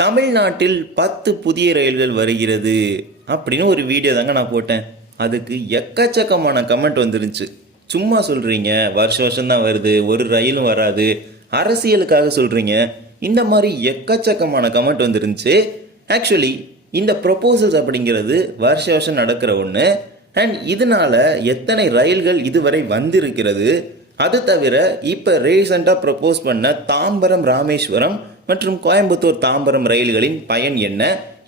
தமிழ்நாட்டில் பத்து புதிய ரயில்கள் வருகிறது அப்படின்னு ஒரு வீடியோ தாங்க நான் போட்டேன். அதுக்கு எக்கச்சக்கமான கமெண்ட் வந்துருந்துச்சு. சும்மா சொல்கிறீங்க வருஷ வருஷம் தான் வருது ஒரு ரயிலும் வராது அரசியலுக்காக சொல்கிறீங்க இந்த மாதிரி எக்கச்சக்கமான கமெண்ட் வந்துருந்துச்சு. ஆக்சுவலி இந்த ப்ரொப்போசல்ஸ் அப்படிங்கிறது வருஷ வருஷம் நடக்கிற ஒன்று அண்ட் இதனால எத்தனை ரயில்கள் இதுவரை வந்திருக்கிறது? அது தவிர இப்போ ரீசெண்டாக ப்ரப்போஸ் பண்ண தாம்பரம் ராமேஸ்வரம் மற்றும் கோயம்புத்தூர் தாம்பரம் ரயில்களின் பயன் என்ன?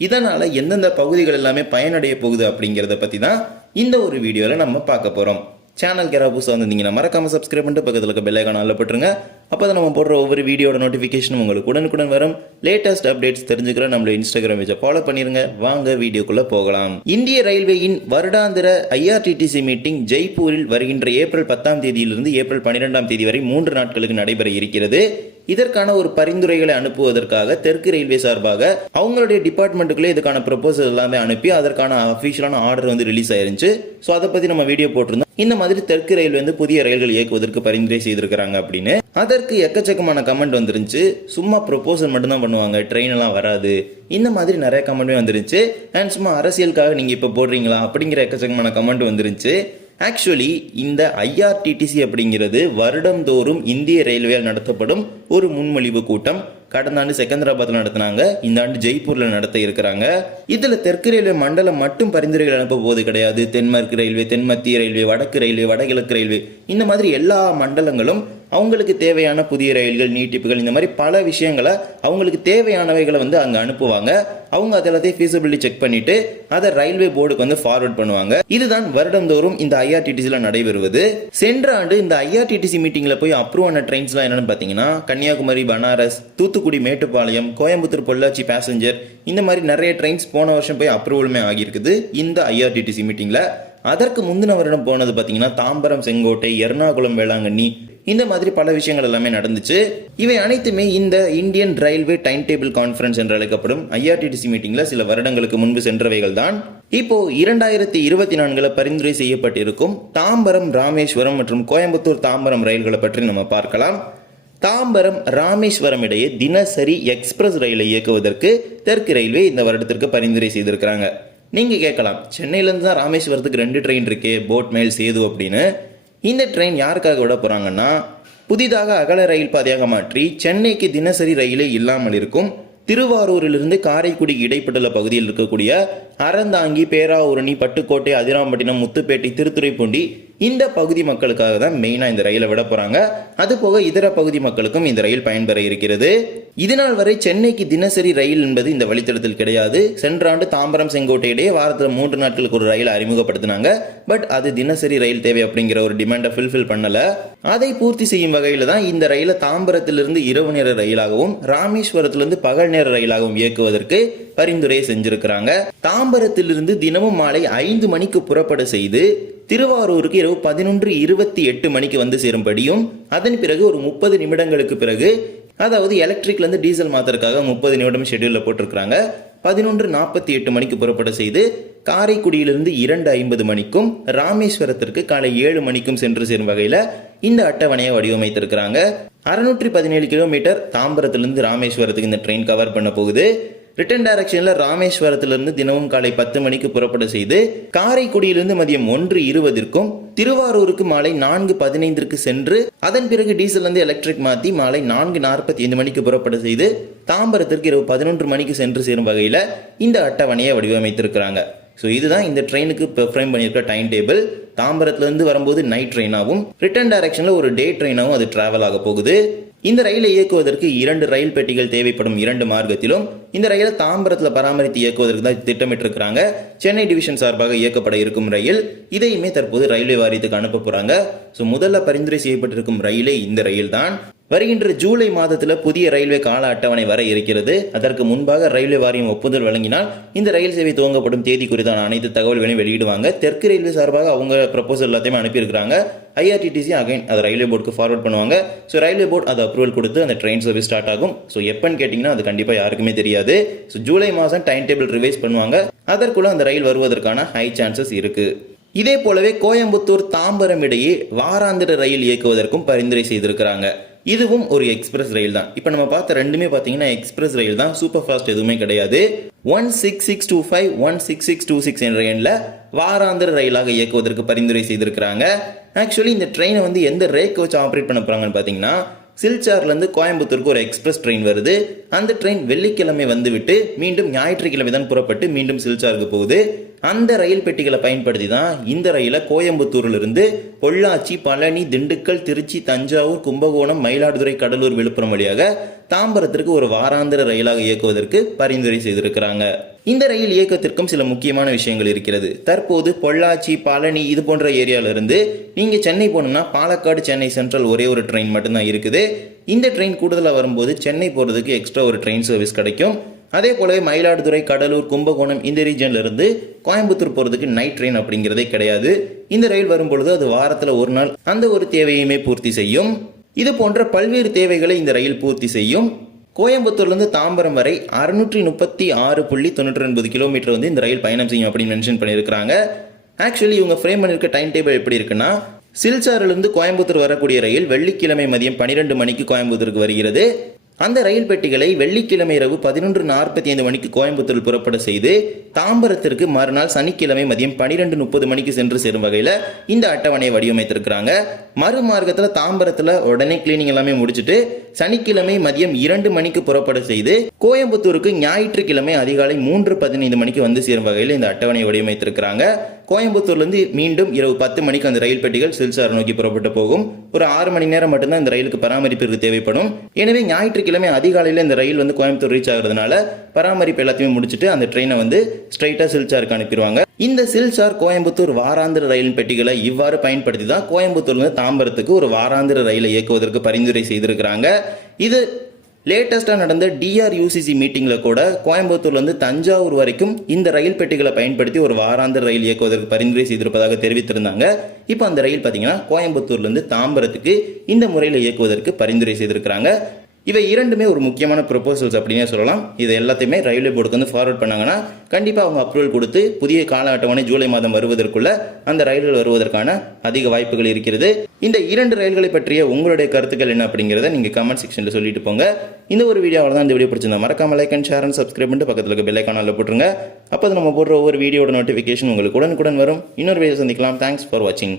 இதனால் எந்தெந்த பகுதிகள் எல்லாமே பயனடைய போகுது அப்படிங்கிறத பற்றி தான் இந்த ஒரு வீடியோவில் நம்ம பார்க்க போகிறோம் சேனல் கேரா புதுசாக வந்திருந்தீங்கன்னா மறக்காம சப்ஸ்கிரைப் பண்ணிட்டு பக்கத்தில் இருக்க பெல்லைக்கான ஐக்கான அப்போ தான் நம்ம போடுற ஒவ்வொரு வீடியோட நோட்டிஃபிகேஷனும் உங்களுக்கு உடனுக்குடன் வரும். லேட்டஸ்ட் அப்டேட்ஸ் தெரிஞ்சுக்கிற நம்மளோட இன்ஸ்டாகிராம் பேஜை ஃபாலோ பண்ணிருங்க. வாங்க வீடியோக்குள்ளே போகலாம். இந்திய ரயில்வேயின் வருடாந்திர ஐஆர்டிடிசி மீட்டிங் ஜெய்ப்பூரில் வருகின்ற ஏப்ரல் பத்தாம் தேதியிலிருந்து ஏப்ரல் பன்னிரெண்டாம் தேதி வரை மூன்று நாட்களுக்கு நடைபெற இருக்கிறது. இதற்கான ஒரு பரிந்துரைகளை அனுப்புவதற்காக தெற்கு ரயில்வே சார்பாக அவங்களுடைய டிபார்ட்மெண்ட்டுக்குள்ளே இதுக்கான ப்ரப்போசல் எல்லாமே அனுப்பி அதற்கான அஃபிஷியலான ஆர்டர் வந்து ரிலீஸ் ஆயிருந்துச்சு. ஸோ அதை பற்றி நம்ம வீடியோ போட்டிருந்தோம். இந்த மாதிரி தெற்கு ரயில்வே வந்து புதிய ரயில்கள் இயக்குவதற்கு பரிந்துரை செய்திருக்கிறாங்க அப்படின்னு. அதற்கு எக்கச்சக்கமான கமெண்ட் வந்துருந்துச்சு. சும்மா ப்ரொபோசல் மட்டும்தான் பண்ணுவாங்க. ட்ரெயின் எல்லாம் வராது. இந்த மாதிரி நிறைய கமெண்ட்மே வந்துருந்துச்சு. அண்ட் சும்மா அரசியலுக்காக நீங்கள் இப்போ போடுறீங்களா? அப்படிங்கிற எக்கச்சக்கமான கமெண்ட் வந்துருந்துச்சு. ஆக்சுவலி இந்த ஐஆர்டிடிசி அப்படிங்கிறது வருடந்தோறும் இந்திய ரயில்வேயால் நடத்தப்படும் ஒரு முன்மொழிவு கூட்டம் கடந்த ஆண்டு செகந்திராபாத்தில் நடத்தினாங்க. இந்த ஆண்டு ஜெய்ப்பூரில் நடத்த இருக்கிறாங்க. இதில் தெற்கு ரயில்வே மண்டலம் மட்டும் பரிந்துரைகள் அனுப்ப போவது கிடையாது. தென்மேற்கு ரயில்வே தென்மத்திய ரயில்வே வடக்கு ரயில்வே வடகிழக்கு ரயில்வே. இந்த மாதிரி எல்லா மண்டலங்களும் அவங்களுக்கு தேவையான புதிய ரயில்கள் நீட்டிப்புகள் இந்த மாதிரி பல விஷயங்களை அவங்களுக்கு தேவையானவைகளை வந்து அங்கே அனுப்புவாங்க. அவங்க அது எல்லாத்தையும் ஃபீஸபிலிட்டி செக் பண்ணிட்டு அதை ரயில்வே போர்டுக்கு வந்து ஃபார்வர்ட் பண்ணுவாங்க. இதுதான் வருடந்தோறும் இந்த ஐஆர்டிடிசியில் நடைபெறுவது. சென்ற ஆண்டு இந்த ஐஆர்டிடிசி மீட்டிங்கில் போய் அப்ரூவ் ஆன ட்ரெயின்ஸ்லாம் என்னன்னு பார்த்தீங்கன்னா கன்னியாகுமரி பனாரஸ் தூத்துக்குடி மேட்டுப்பாளையம் கோயம்புத்தூர் பொள்ளாச்சி பேசஞ்சர் இந்த மாதிரி நிறைய ட்ரெயின்ஸ் போன வருஷம் போய் அப்ரூவலுமே ஆகியிருக்குது. இந்த ஐஆர்டிடிசி மீட்டிங்கில் அதற்கு முந்தின வருடம் போனது பார்த்தீங்கன்னா தாம்பரம் செங்கோட்டை எர்ணாகுளம் வேளாங்கண்ணி இந்த மாதிரி பல விஷயங்கள் எல்லாமே நடந்துச்சு. இவை அனைத்துமே இந்த Indian railway time table conference என்று அழைக்கப்படும் ஐஆர்டிடிசி மீட்டிங்ல சில வருடங்களுக்கு முன்பு சென்றவைகள் தான். இப்போ இரண்டாயிரத்தி இருபத்தி நான்குல பரிந்துரை செய்யப்பட்டிருக்கும் தாம்பரம் ராமேஸ்வரம் மற்றும் கோயம்புத்தூர் தாம்பரம் ரயில்களை பற்றி நம்ம பார்க்கலாம். தாம்பரம் ராமேஸ்வரம் இடையே தினசரி எக்ஸ்பிரஸ் ரயிலை இயக்குவதற்கு தெற்கு ரயில்வே இந்த வருடத்திற்கு பரிந்துரை செய்திருக்கிறாங்க. நீங்கள் கேட்கலாம் சென்னையிலேருந்து தான் ராமேஸ்வரத்துக்கு ரெண்டு ட்ரெயின் இருக்கே போட் மேல் சேது அப்படின்னு. இந்த ட்ரெயின் யாருக்காக விட போகிறாங்கன்னா புதிதாக அகல ரயில் பாதையாக மாற்றி சென்னைக்கு தினசரி ரயிலே இல்லாமல் இருக்கும் திருவாரூரிலிருந்து காரைக்குடிக்கு இடைப்பட்டுள்ள பகுதியில் இருக்கக்கூடிய அறந்தாங்கி பேராவூரணி பட்டுக்கோட்டை அதிராம்பட்டினம் முத்துப்பேட்டை திருத்துறைப்பூண்டி இந்த பகுதி மக்களுக்காக தான் மெயினாக இந்த ரயிலை விட போகிறாங்க அது போக இதர பகுதி மக்களுக்கும் இந்த ரயில் பயன்பெற இருக்கிறது. இதனால் வரை சென்னைக்கு தினசரி ரயில் என்பது இந்த வழித்தடத்தில் கிடையாது. சென்ற ஆண்டு தாம்பரம் செங்கோட்டை இடையே வாரத்தில் மூன்று நாட்களுக்கு ஒரு ரயில் அறிமுகப்படுத்தினாங்க. பட் அது தினசரி ரயில் தேவை அப்படிங்கிற ஒரு டிமாண்டை ஃபில்ஃபில் பண்ணலை. அதை பூர்த்தி செய்யும் வகையில் தான் இந்த ரயிலை தாம்பரத்திலிருந்து இரவு நேர ரயிலாகவும் ராமேஸ்வரத்திலிருந்து பகல் நேர ரயிலாகவும் இயக்குவதற்கு பரிந்துரை செஞ்சிருக்கிறாங்க. தாம்பரத்திலிருந்து தினமும் மாலை ஐந்து மணிக்கு புறப்பட செய்து திருவாரூருக்கு இரவு பதினொன்று இருபத்தி எட்டு மணிக்கு வந்து சேரும்படியும் அதன் பிறகு ஒரு முப்பது நிமிடங்களுக்கு பிறகு அதாவது எலக்ட்ரிக்லேருந்து டீசல் மாத்துறதுக்காக முப்பது நிமிடம் ஷெட்யூலில் போட்டிருக்கிறாங்க. பதினொன்று நாற்பத்தி எட்டு மணிக்கு புறப்பட செய்து காரைக்குடியிலிருந்து இரண்டு ஐம்பது மணிக்கும் ராமேஸ்வரத்திற்கு காலை ஏழு மணிக்கும் சென்று சேரும் வகையில் இந்த அட்டவணையை வடிவமைத்திருக்கிறாங்க. அறுநூற்றி பதினேழு கிலோமீட்டர் தாம்பரத்திலிருந்து ராமேஸ்வரத்துக்கு இந்த ட்ரெயின் கவர் பண்ண போகுது. ரிட்டர்ன் டைரக்ஷன்ல ராமேஸ்வரத்திலிருந்து தினமும் காலை பத்து மணிக்கு புறப்பட செய்து காரைக்குடியிலிருந்து மதியம் ஒன்று இருபதிற்கும் திருவாரூருக்கு மாலை நான்கு பதினைந்திற்கு சென்று அதன் பிறகு டீசல் வந்து எலக்ட்ரிக் மாற்றி மாலை நான்கு நாற்பத்தி ஐந்து மணிக்கு புறப்பட செய்து தாம்பரத்திற்கு இரவு பதினொன்று மணிக்கு சென்று சேரும் வகையில் இந்த அட்டவணையை வடிவமைத்திருக்கிறாங்க. ஸோ இதுதான் இந்த ட்ரெயினுக்கு ஃப்ரேம் பண்ணியிருக்க டைம் டேபிள் தாம்பரத்துலேருந்து வரும்போது நைட் ட்ரெயினாகவும் ரிட்டர்ன் டைரக்ஷனில் ஒரு டே ட்ரெயினாகவும் அது டிராவல் ஆக போகுது. இந்த ரயிலை இயக்குவதற்கு இரண்டு ரயில் பெட்டிகள் தேவைப்படும் இரண்டு மார்க்கத்திலும் இந்த ரயிலை தாம்பரத்தில் பராமரித்து இயக்குவதற்கு தான் திட்டமிட்டிருக்கிறாங்க. சென்னை டிவிஷன் சார்பாக இயக்கப்பட இருக்கும் ரயில் இதையுமே தற்போது ரயில்வே வாரியத்துக்கு அனுப்ப போகிறாங்க ஸோ முதல்ல பரிந்துரை செய்யப்பட்டிருக்கும் ரயிலே இந்த ரயில் தான். வருகின்ற ஜூலை மாதத்தில் புதிய ரயில்வே கால அட்டவணை வர இருக்கிறது. அதற்கு முன்பாக ரயில்வே வாரியம் ஒப்புதல் வழங்கினால் இந்த ரயில் சேவை துவங்கப்படும் தேதி குறித்தான அனைத்து தகவல்களையும் வெளியிடுவாங்க. தெற்கு ரயில்வே சார்பாக அவங்க ப்ரப்போசல் எல்லாத்தையுமே அனுப்பியிருக்கிறாங்க. ஐஆர்டிடிசி அகைன் அதை ரயில்வே போர்டுக்கு ஃபார்வர்ட் பண்ணுவாங்க. ஸோ ரயில்வே போர்டு அதை அப்ரூவல் கொடுத்து அந்த ட்ரெயின் சர்வீஸ் ஸ்டார்ட் ஆகும். ஸோ எப்பன்னு கேட்டிங்கன்னா அது கண்டிப்பாக யாருக்குமே தெரியாது. ஸோ ஜூலை மாதம் டைம் டேபிள் ரிவைஸ் பண்ணுவாங்க. அதற்குள்ள அந்த ரயில் வருவதற்கான ஹை சான்சஸ் இருக்கு. இதே போலவே கோயம்புத்தூர் தாம்பரம் இடையே வாராந்திர ரயில் இயக்குவதற்கும் பரிந்துரை செய்திருக்கிறாங்க. இதுவும் ஒரு எக்ஸ்பிரஸ் ரயில் தான். இப்போ நம்ம பார்த்த ரெண்டுமே பார்த்தீங்கன்னா எக்ஸ்பிரஸ் ரயில் தான். சூப்பர் ஃபாஸ்ட் எதுவுமே கிடையாது. One six six two five one six six two six என்ற எண்ணில் வாராந்திர ரயிலாக இயக்குவதற்கு பரிந்துரை செய்திருக்கிறாங்க. ஆக்சுவலி இந்த ட்ரெயினை வந்து எந்த ரேக் வச்சு ஆப்ரேட் பண்ண போகிறாங்கன்னு பார்த்தீங்கன்னா சில்சார்லேருந்து கோயம்புத்தூருக்கு ஒரு எக்ஸ்பிரஸ் ட்ரெயின் வருது. அந்த ட்ரெயின் வெள்ளிக்கிழமை வந்துவிட்டு மீண்டும் ஞாயிற்றுக்கிழமை தான் புறப்பட்டு மீண்டும் சில்சாருக்கு போகுது. அந்த ரயில் பெட்டிகளை பயன்படுத்தி தான் இந்த ரயிலை கோயம்புத்தூர்லேருந்து பொள்ளாச்சி பழனி திண்டுக்கல் திருச்சி தஞ்சாவூர் கும்பகோணம் மயிலாடுதுறை கடலூர் விழுப்புரம் வழியாக தாம்பரத்திற்கு ஒரு வாராந்திர ரயிலாக இயக்குவதற்கு பரிந்துரை செய்திருக்கிறாங்க. இந்த ரயில் இயக்கத்திற்கும் சில முக்கியமான விஷயங்கள் இருக்கிறது. தற்போது பொள்ளாச்சி பழனி இது போன்ற ஏரியாவிலிருந்து நீங்கள் சென்னை போகணும்னா பாலக்காடு சென்னை சென்ட்ரல் ஒரே ஒரு ட்ரெயின் மட்டும்தான் இருக்குது. இந்த ட்ரெயின் கூடுதலாக வரும்போது சென்னை போகிறதுக்கு எக்ஸ்ட்ரா ஒரு ட்ரெயின் சர்வீஸ் கிடைக்கும். அதே போலவே மயிலாடுதுறை கடலூர் கும்பகோணம் இந்த ரீஜன்ல இருந்து கோயம்புத்தூர் போகிறதுக்கு நைட் ட்ரெயின் அப்படிங்கிறதே கிடையாது. இந்த ரயில் வரும்பொழுது அது வாரத்தில் ஒரு நாள் அந்த ஒரு தேவையுமே பூர்த்தி செய்யும். இது போன்ற பல்வேறு தேவைகளை இந்த ரயில் பூர்த்தி செய்யும். கோயம்புத்தூர்லேருந்து தாம்பரம் வரை அறுநூற்றி முப்பத்தி ஆறு புள்ளி தொண்ணூற்றி ஒன்பது கிலோமீட்டர் வந்து இந்த ரயில் பயணம் செய்யும் அப்படின்னு மென்ஷன் பண்ணியிருக்கிறாங்க. ஆக்சுவலி இவங்க ஃப்ரேம் பண்ணியிருக்க டைம் டேபிள் எப்படி இருக்குன்னா சில்சாரிலிருந்து கோயம்புத்தூர் வரக்கூடிய ரயில் வெள்ளிக்கிழமை மதியம் பன்னிரெண்டு மணிக்கு கோயம்புத்தூருக்கு வருகிறது. அந்த ரயில் பெட்டிகளை வெள்ளிக்கிழமை இரவு பதினொன்று நாற்பத்தி ஐந்து மணிக்கு கோயம்புத்தூர் புறப்பட செய்து தாம்பரத்திற்கு மறுநாள் சனிக்கிழமை மதியம் பனிரெண்டு முப்பது மணிக்கு சென்று சேரும் வகையில் இந்த அட்டவணையை வடிவமைத்திருக்கிறாங்க. மறுமார்க்கத்தில் தாம்பரத்தில் உடனே கிளீனிங் எல்லாமே முடிச்சுட்டு சனிக்கிழமை மதியம் இரண்டு மணிக்கு புறப்பட செய்து கோயம்புத்தூருக்கு ஞாயிற்றுக்கிழமை அதிகாலை மூன்று பதினைந்து மணிக்கு வந்து சேரும் வகையில் இந்த அட்டவணையை வடிவமைத்திருக்கிறாங்க. கோயம்புத்தூர்லேருந்து மீண்டும் இரவு பத்து மணிக்கு அந்த ரயில் பெட்டிகள் சில்சார் நோக்கி புறப்பட்டு போகும். ஒரு ஆறு மணி நேரம் மட்டும்தான் இந்த ரயிலுக்கு பராமரிப்பிற்கு தேவைப்படும். எனவே ஞாயிற்றுக்கிழமை அதிகாலையில் இந்த ரயில் வந்து கோயம்புத்தூர் ரீச் ஆகிறதுனால பராமரிப்பு எல்லாத்தையும் முடிச்சுட்டு அந்த ட்ரெயினை வந்து ஸ்ட்ரைட்டாக சில்சாருக்கு அனுப்பிடுவாங்க. இந்த சில்சார் கோயம்புத்தூர் வாராந்திர ரயில் பெட்டிகளை இவ்வாறு பயன்படுத்தி தான் கோயம்புத்தூர்லேருந்து தாம்பரத்துக்கு ஒரு வாராந்திர ரயிலை இயக்குவதற்கு பரிந்துரை செய்திருக்கிறாங்க. இது லேட்டஸ்ட்டாக நடந்த டிஆர்யூசிசி மீட்டிங்கில் கூட கோயம்புத்தூர்லேருந்து தஞ்சாவூர் வரைக்கும் இந்த ரயில் பெட்டிகளை பயன்படுத்தி ஒரு வாராந்திர ரயில் இயக்குவதற்கு பரிந்துரை செய்திருப்பதாக தெரிவித்திருந்தாங்க. இப்போ அந்த ரயில் பார்த்தீங்கன்னா கோயம்புத்தூர்லேருந்து தாம்பரத்துக்கு இந்த முறையில் இயக்குவதற்கு பரிந்துரை செய்திருக்கிறாங்க. இவை இரண்டுமே ஒரு முக்கியமான ப்ரொபோசல்ஸ் அப்படின்னே சொல்லலாம். இது எல்லாத்தையுமே ரயில்வே போர்டுக்கு வந்து ஃபார்வர்ட் பண்ணாங்கன்னா கண்டிப்பாக அவங்க அப்ரூவல் கொடுத்து புதிய கால அட்டவணை ஜூலை மாதம் வருவதற்குள்ள அந்த ரயில்கள் வருவதற்கான அதிக வாய்ப்புகள் இருக்கிறது. இந்த இரண்டு ரயில்களை பற்றிய உங்களுடைய கருத்துக்கள் என்ன அப்படிங்கிறத நீங்கள் கமெண்ட் செக்ஷனில் சொல்லிட்டு போங்க. இந்த ஒரு வீடியோவில் தான் இந்த வீடியோ பிடிச்சிருந்தா மறக்காம like and share and subscribe பண்ணிட்டு பக்கத்தில் இருக்க பெல் போட்டுருங்க. அப்போ நம்ம போடுற ஒவ்வொரு வீடியோட நோட்டிஃபிகேஷன் உங்களுக்கு உடனுக்குடன் வரும். இன்னொரு வீடியோ சந்திக்கலாம். தேங்க்ஸ் ஃபார் வாட்சிங்